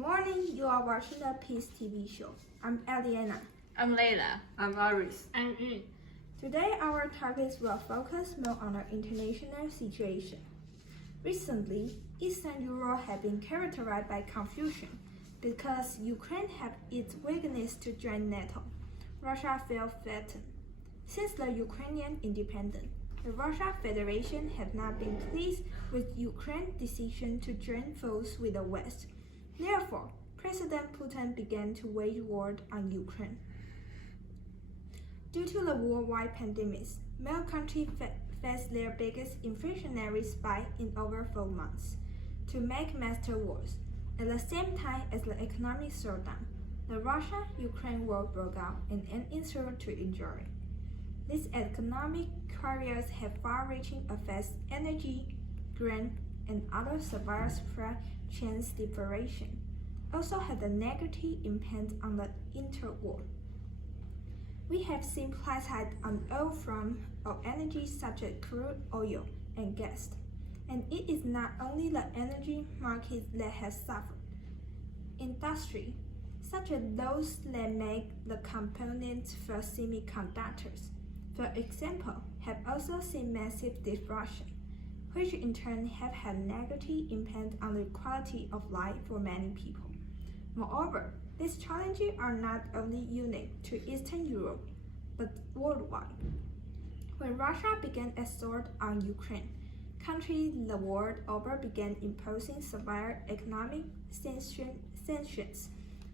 Good morning, you are watching the Peace TV show. I'm Eliana. I'm Layla. I'm Iris. I'm Yu. Today our topics will focus more on our international situation. Recently, Eastern Europe has been characterized by confusion because Ukraine had its willingness to join NATO. Russia felt threatened. Since the Ukrainian independence, the Russian Federation has not been pleased with Ukraine's decision to join forces with the West. Therefore, President Putin began to wage war on Ukraine. Due to the worldwide pandemics, many countries faced their biggest inflationary spike in over 4 months. To make matters worse, at the same time as the economic slowdown, the Russia-Ukraine war broke out and an insult to enjoy. These economic barriers have far-reaching effects energy, grain, and other supply chain differentiation, also had a negative impact on the interworld. We have seen price hikes on oil from energy such as crude oil and gas, and it is not only the energy market that has suffered. Industry, such as those that make the components for semiconductors, for example, have also seen massive disruption, which in turn have had negative impact on the quality of life for many people. Moreover, these challenges are not only unique to Eastern Europe, but worldwide. When Russia began assault on Ukraine, countries the world over began imposing severe economic sanctions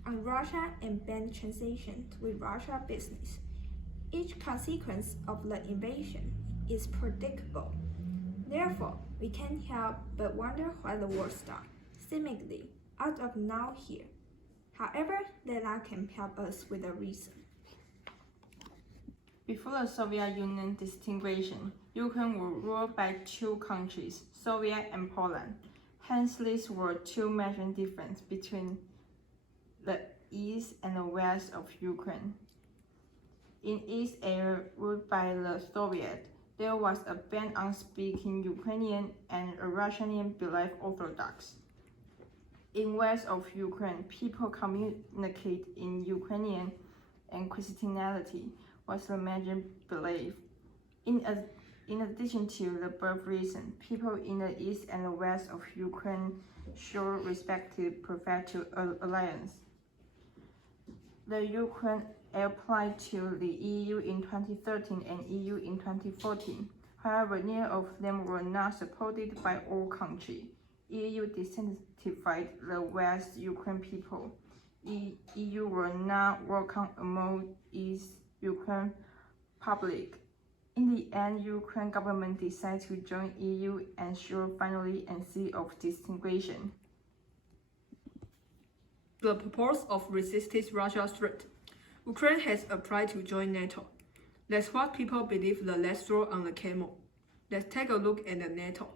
on Russia and banned transactions with Russia business. Each consequence of the invasion is predictable. Therefore, we can't help but wonder why the war started, seemingly out of nowhere. However, Layla can help us with the reason. Before the Soviet Union disintegration, Ukraine was ruled by two countries, Soviet and Poland. Hence, these were two major differences between the east and the west of Ukraine. In East area ruled by the Soviet, there was a ban on speaking Ukrainian and a Russian belief Orthodox. In west of Ukraine, people communicate in Ukrainian, and Christianity was the major belief. In addition to the birth reason, people in the east and the west of Ukraine show respective prefer to alliance. The Ukraine applied to the EU in 2013 and EU in 2014. However, neither of them were not supported by all countries. EU disincentivized the West Ukraine people. EU were not welcome among East Ukraine public. In the end, Ukraine government decided to join EU and show finally an sea of disintegration. The purpose of resisting Russia's threat. Ukraine has applied to join NATO. That's what people believe the last straw on the camel. Let's take a look at the NATO.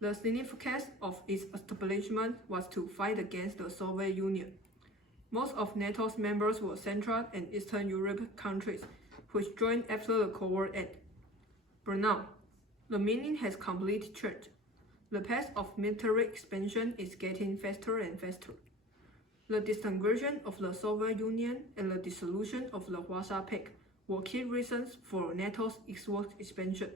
The significance of its establishment was to fight against the Soviet Union. Most of NATO's members were Central and Eastern Europe countries, which joined after the Cold War ended. But now, the meaning has completely changed. The pace of military expansion is getting faster and faster. The disintegration of the Soviet Union and the dissolution of the Warsaw Pact were key reasons for NATO's eastward expansion.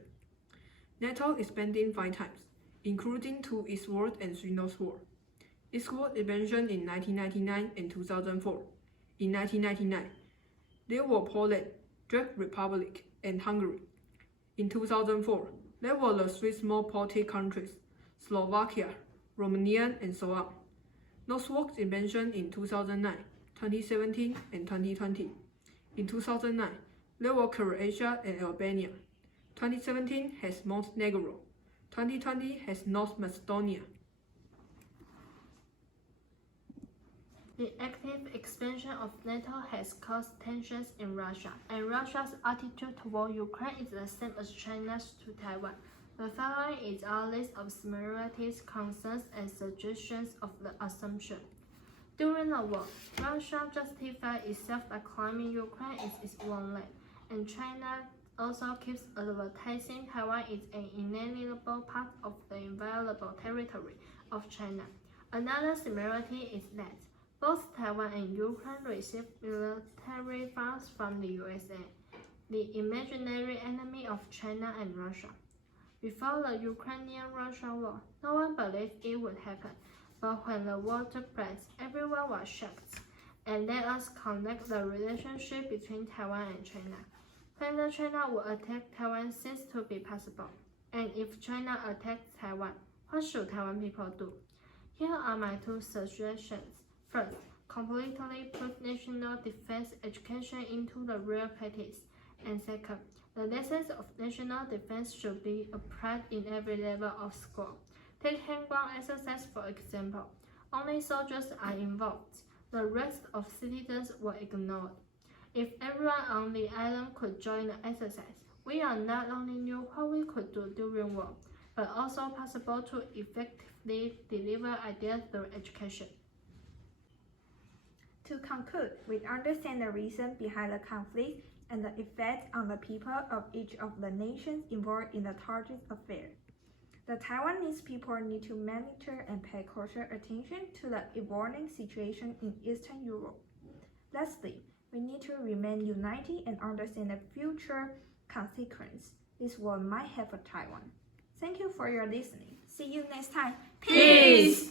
NATO expanded 5 times, including 2 eastward and 3 northward. Eastward expansion in 1999 and 2004. In 1999, there were Poland, Czech Republic, and Hungary. In 2004, there were the 3 small Baltic countries, Slovakia, Romania, and so on. Northward expansion in 2009, 2017, and 2020. In 2009, there were Croatia and Albania. 2017 has Montenegro. 2020 has North Macedonia. The active expansion of NATO has caused tensions in Russia, and Russia's attitude toward Ukraine is the same as China's to Taiwan. The following is our list of similarities, concerns, and suggestions of the assumption. During the war, Russia justified itself by claiming Ukraine is its own land, and China also keeps advertising Taiwan is an inalienable part of the inviolable territory of China. Another similarity is that both Taiwan and Ukraine receive military funds from the USA, the imaginary enemy of China and Russia. Before the Ukrainian-Russia war, no one believed it would happen, but when the war took place, everyone was shocked. And let us connect the relationship between Taiwan and China. Whether China would attack Taiwan seems to be possible. And if China attacks Taiwan, what should Taiwan people do? Here are my two suggestions. First, completely put national defense education into the real practice. And second, the lessons of national defense should be applied in every level of school. Take hand-ground exercise for example. Only soldiers are involved. The rest of citizens were ignored. If everyone on the island could join the exercise, we are not only knew what we could do during war, but also possible to effectively deliver ideas through education. To conclude, we understand the reason behind the conflict and the effect on the people of each of the nations involved in the tragic affair. The Taiwanese people need to monitor and pay closer attention to the evolving situation in Eastern Europe. Lastly, we need to remain united and understand the future consequences this war might have for Taiwan. Thank you for your listening. See you next time. Peace!